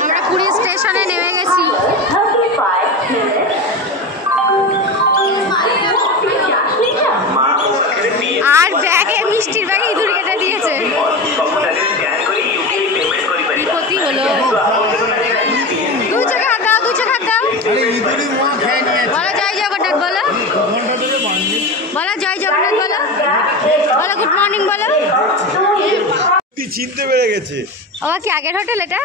আমরা পুরী স্টেশনে নেমে গেছি। আর ব্যাগে মিষ্টির ব্যাগে ইঁদুর কেটে দিয়েছে। ক্ষতি হলো। দুই চোখে হাত দাও, দুই চোখে হাত দাও। বলো জয় জগন্নাথ, বলো বলো জয় জগন্নাথ, বলো বলো গুড মর্নিং, বলো। চিনতে পেরে গেছে। ও কি আগের হোটেল এটা?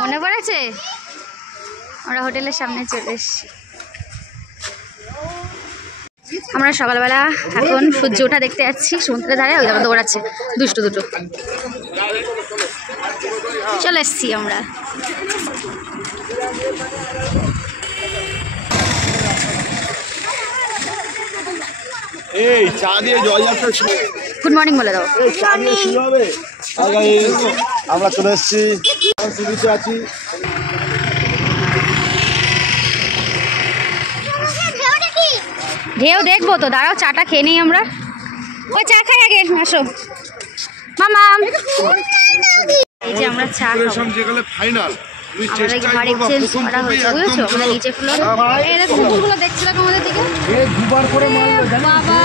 মনে পড়েছে? আমরা হোটেলের সামনে চলে এসেছি। আমরা সকালবেলা এখন সূর্য ওঠা দেখতে যাচ্ছি সমুদ্রের ধারে। ওই দেখো দৌড়াচ্ছে দুটো চলে এসছি আমরা। এই চা দিয়ে জয়যাত্রা গুড মর্নিং বলে দাও। চা দিয়ে শুরু হবে। আমরা চলে এসেছি, আছি। ঢেউ দেখবো তো, দাঁড়াও চাটা খেয়ে নিই আমরা। ওই চা খাই আগে, আসো মামা। এই যে আমরা চা খাবো। ফাইনাল আমাদের ঘরে চেঞ্জ করা হয়েছে, বুঝেছো? আমরা নিচে ফ্লোর এর কুকুরগুলো দেখছিল আমাদের দিকে। দুবার করে মারলো বাবা,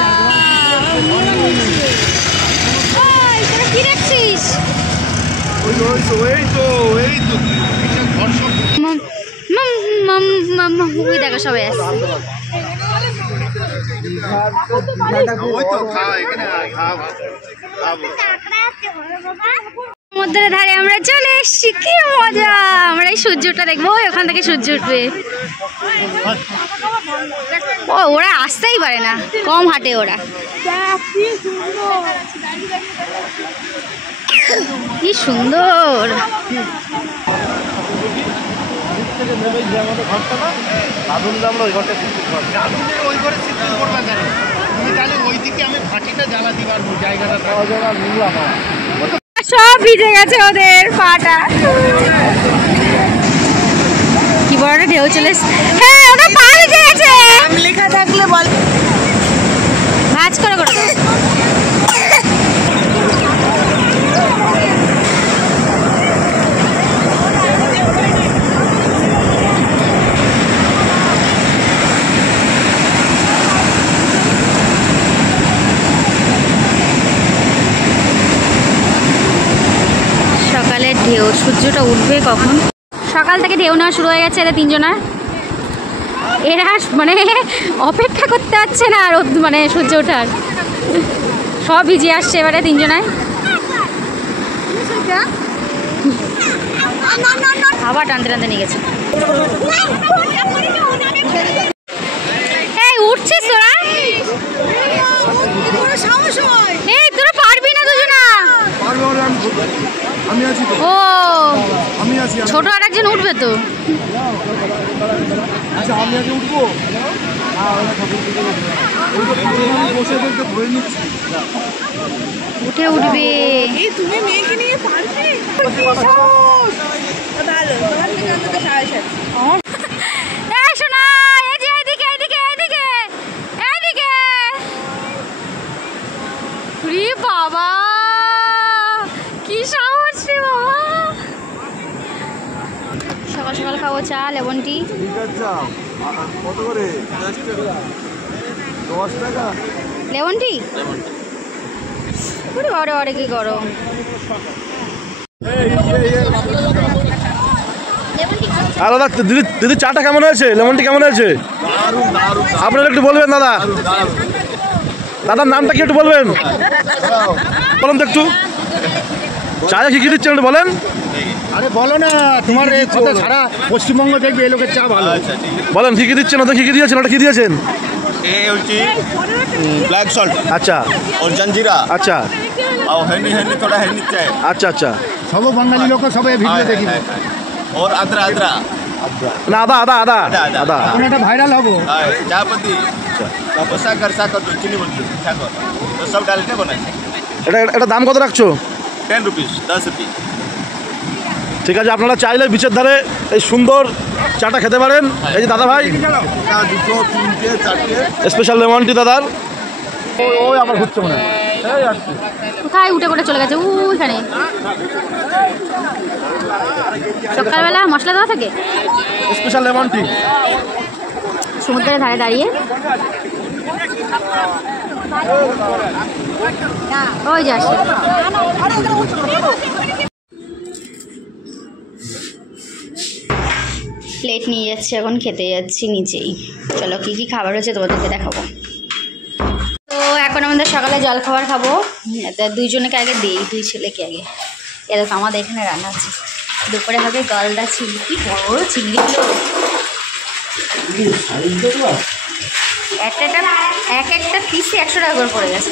তোরা কি দেখছিস? ওই দেখো সবাই আসছে। সমুদ্রের ধারে আমরা চলে এসছি, কি মজা! আমরা এই সূর্যটা দেখবো, ওখান থেকে সূর্য উঠবে। ও ওরা আসতেই পারে না, কম হাঁটে ওরা। কি সুন্দর! সব ভিজে গেছে ওদের পাটা। কি বড় ঢেউ চলে এসছে। হ্যাঁ ওদের পা ভিজে গেছে। লেখা থাকলে বল, ভাঁজ করে করে দাও। সকালের ঢেউ, সূর্যটা উঠবে কখন? সকাল থেকে ঢেউ নেওয়া শুরু হয়ে গেছে এরা তিনজনার। এরা মানে অপেক্ষা করতে পারছে না আর মানে সূর্য ওঠার। সব ভিজে আসছে এবারে তিনজনায়। আবার টানতে টানতে নিয়ে গেছে। এই উঠছিস তোরা? এই তোরা পারবি না দুজনা? ও ছোট আর একজন উঠবে তো। উঠে উঠবে। তুমি মেয়েকে নিয়ে পারবে? বাবা কি সাহস রে বাবা! সকাল সকাল খাবো চা, লেমন টি। কত করে? 10 টাকা লেমন টি। বাবা বাবা কি করো? দাদা দিদি চাটা কেমন হয়েছে? লেমন টি কেমন হয়েছে? আপনারা একটু বলবেন দাদা। দাদার নামটা কি একটু বলবেন? বলুন তো একটু, চায়ে কি কি দিচ্ছেন একটু বলেন। আরে বলো না, তোমার এই কথা সারা পশ্চিমবঙ্গ দেখবে এই লোকের চা ভালো। বলেন কি কি দিচ্ছেন? ওটা কি কি দিয়েছেন? ওটা কি দিয়েছেন? ब्लैक सॉल्ट, আচ্ছা और जंजीरा, আচ্ছা और हनी हनी थोड़ा हनी चाय, আচ্ছা আচ্ছা। সব বাঙালি লোক সব এই ভিডিও দেখি। और अदरा अदरा না আদা আদা আদা আদা। এটা ভাইরাল হবো। चायपत्ती, साकर साकर तो चीनी बोलते ठाकुर, तो सब डाल के बनाए। এটা দাম কত রাখছো? 10 रुपीज, 10 रुपीज। ঠিক আছে, আপনারা চাইলে বিচের ধারে এই সুন্দর চাটা খেতে পারেন। এই যে দাদা ভাই, একটা, দুটো, তিনটে, চারটে। স্পেশাল লেমন টি দাদার। ওই আবার ঘুরছে মনে হয়। কোথায় উঠে করে চলে গেছে ওইখানে। সকালবেলা মশলা দেওয়া থাকে স্পেশাল লেমন টি। সমুদ্রের ধারে দাঁড়িয়ে ওই যে আসছে। প্লেট নিয়ে যাচ্ছি, এখন খেতে যাচ্ছি নিচেই। চলো কী কী খাবার হচ্ছে তোমাদেরকে দেখাবো। তো এখন আমাদের সকালে জল খাবার খাবো। দুইজনকে আগে দিই, দুই ছেলেকে আগে। এরকম আমাদের এখানে রান্না আছে। দুপুরে হবে গলদা চিংড়ি, কি বড় বড় চিংড়িগুলো। এক একটা পিসে 100 টাকা করে পড়ে গেছে।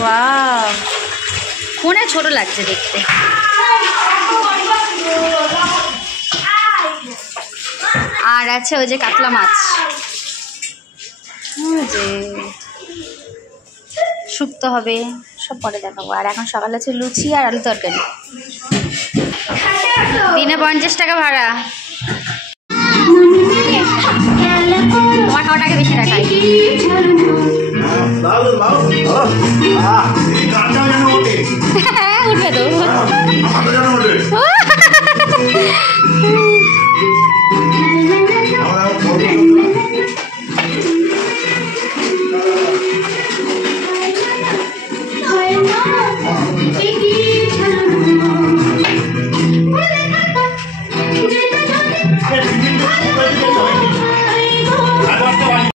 ওয়াও, ফোনে ছোট লাগছে দেখতে। আর আছে ওই যে কাতলা মাছ, যে শুক্তো হবে, সব পরে দেখাবো। আর এখন সকালে আছে লুচি আর আলু তরকারি। দিনে 50 টাকা ভাড়া। তোমার খাওয়াটাকে বেশি দেখাই। হ্যাঁ উঠবে তো।